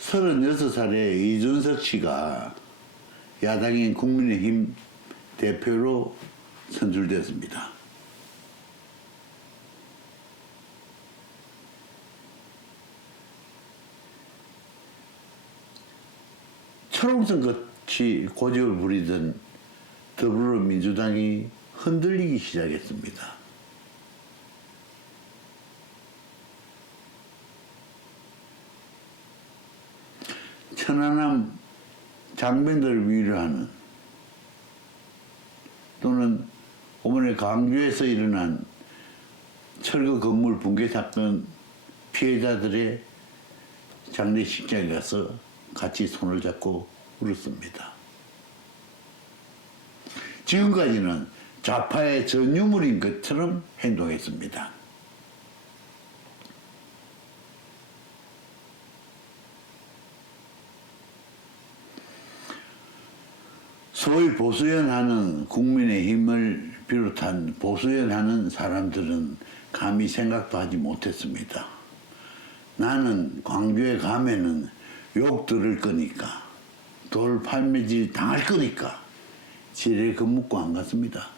36살의 이준석 씨가 야당인 국민의힘 대표로 선출됐습니다. 초롱성 같이 고집을 부리던 더불어민주당이 흔들리기 시작했습니다. 천안함 장병들을 위로하는 또는 어머니 광주에서 일어난 철거 건물 붕괴 사건 피해자들의 장례식장에 가서 같이 손을 잡고 울었습니다. 지금까지는 좌파의 전유물인 것처럼 행동했습니다. 소위 보수연하는 국민의 힘을 비롯한 보수연하는 사람들은 감히 생각도 하지 못했습니다. 나는 광주에 가면은 욕 들을 거니까 돌 팔매질 당할 거니까 지뢰 겁먹고 안 갔습니다.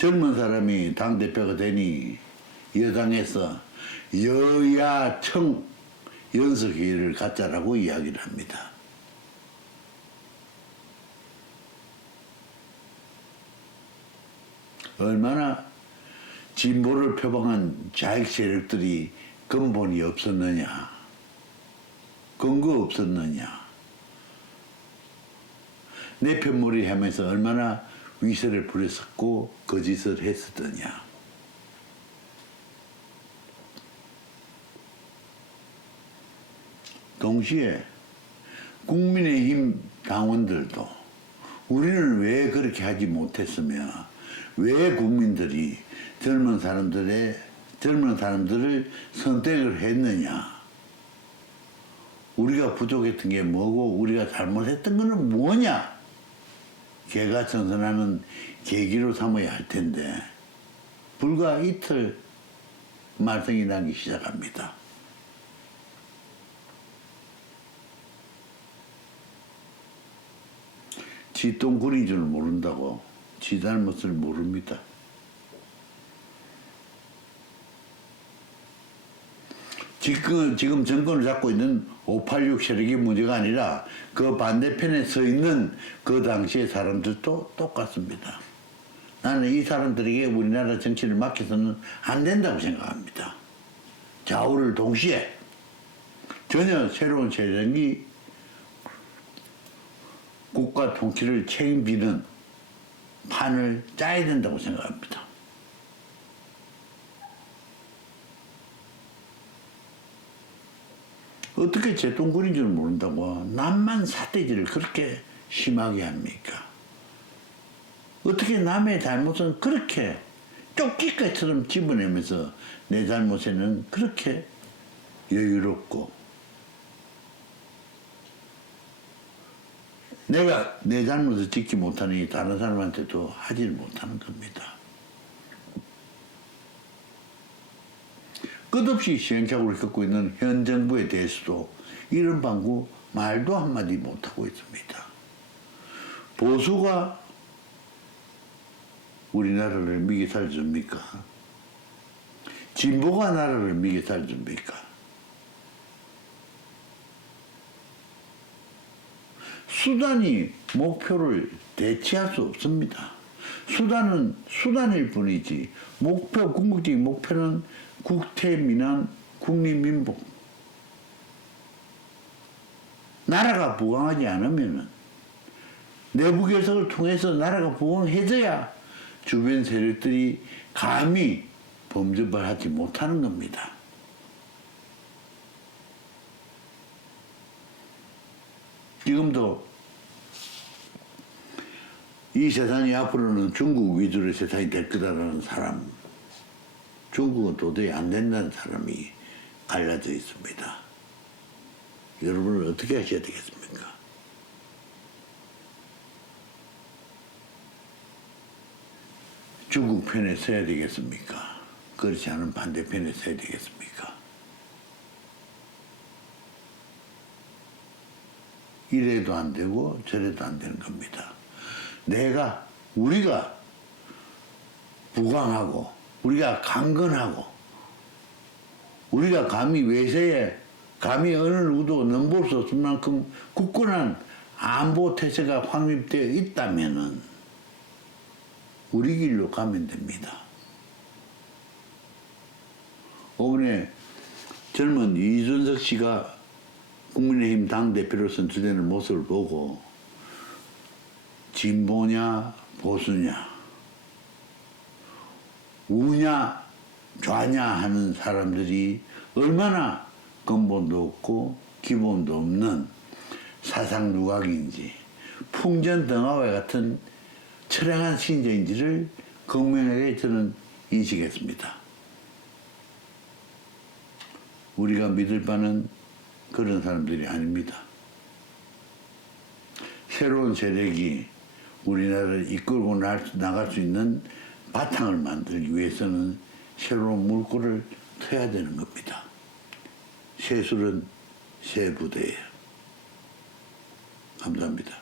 젊은 사람이 당대표가 되니 여당에서 여야청 연석회의를 갖자라고 이야기를 합니다. 얼마나 진보를 표방한 자익 세력들이 근본이 없었느냐, 근거 없었느냐, 내 편몰이 하면서 얼마나 위세를 부렸었고 거짓을 했었더냐. 동시에 국민의힘 당원들도 우리는 왜 그렇게 하지 못했으며 왜 국민들이 젊은 사람들의 젊은 사람들을 선택을 했느냐 우리가 부족했던 게 뭐고 우리가 잘못했던 거는 뭐냐 개가 전선하는 계기로 삼아야 할 텐데 불과 이틀 말썽이 나기 시작합니다. 지 똥구린 줄 모른다고 지 잘못을 모릅니다. 지금, 지금 정권을 잡고 있는 586 세력이 문제가 아니라 그 반대편에 서 있는 그 당시의 사람들도 똑같습니다. 나는 이 사람들에게 우리나라 정치를 맡겨서는 안 된다고 생각합니다. 좌우를 동시에 전혀 새로운 세력이 국가 통치를 책임지는 판을 짜야 된다고 생각합니다. 어떻게 제똥구린 줄 모른다고 남만 사대질을 그렇게 심하게 합니까? 어떻게 남의 잘못은 그렇게 쫓기까지처럼 집어내면서 내 잘못에는 그렇게 여유롭고 내가 내 잘못을 짓지 못하니 다른 사람한테도 하지를 못하는 겁니다. 끝없이 시행착오를 겪고 있는 현 정부에 대해서도 이런 방구 말도 한마디 못하고 있습니다. 보수가 우리나라를 미게 살줍니까? 진보가 나라를 미게 살줍니까? 수단이 목표를 대체할 수 없습니다. 수단은 수단일 뿐이지 목표 궁극적인 목표는 국태민안 국민민복 나라가 부강하지 않으면은 내부 개혁을 통해서 나라가 부강해져야 주변 세력들이 감히 범죄를 하지 못하는 겁니다. 지금도 이 세상이 앞으로는 중국 위주의 세상이 될 거다라는 사람, 중국은 도저히 안 된다는 사람이 갈라져 있습니다. 여러분은 어떻게 하셔야 되겠습니까? 중국 편에 서야 되겠습니까? 그렇지 않은 반대편에 서야 되겠습니까? 이래도 안 되고 저래도 안 되는 겁니다. 내가 우리가 부강하고 우리가 강건하고 우리가 감히 외세에 감히 어느 누구도 넘볼 수 없을 만큼 굳건한 안보 태세가 확립되어 있다면은 우리 길로 가면 됩니다. 이번에 젊은 이준석 씨가 국민의힘 당대표로 선출되는 모습을 보고 진보냐 보수냐 우냐 좌냐 하는 사람들이 얼마나 근본도 없고 기본도 없는 사상 누각인지 풍전등화와 같은 처량한 신자인지를 극명하게 저는 인식했습니다. 우리가 믿을 바는 그런 사람들이 아닙니다. 새로운 세력이 우리나라를 이끌고 날- 나갈 수 있는 바탕을 만들기 위해서는 새로운 물꼬를 터야 되는 겁니다. 새술은 새 부대예요. 감사합니다.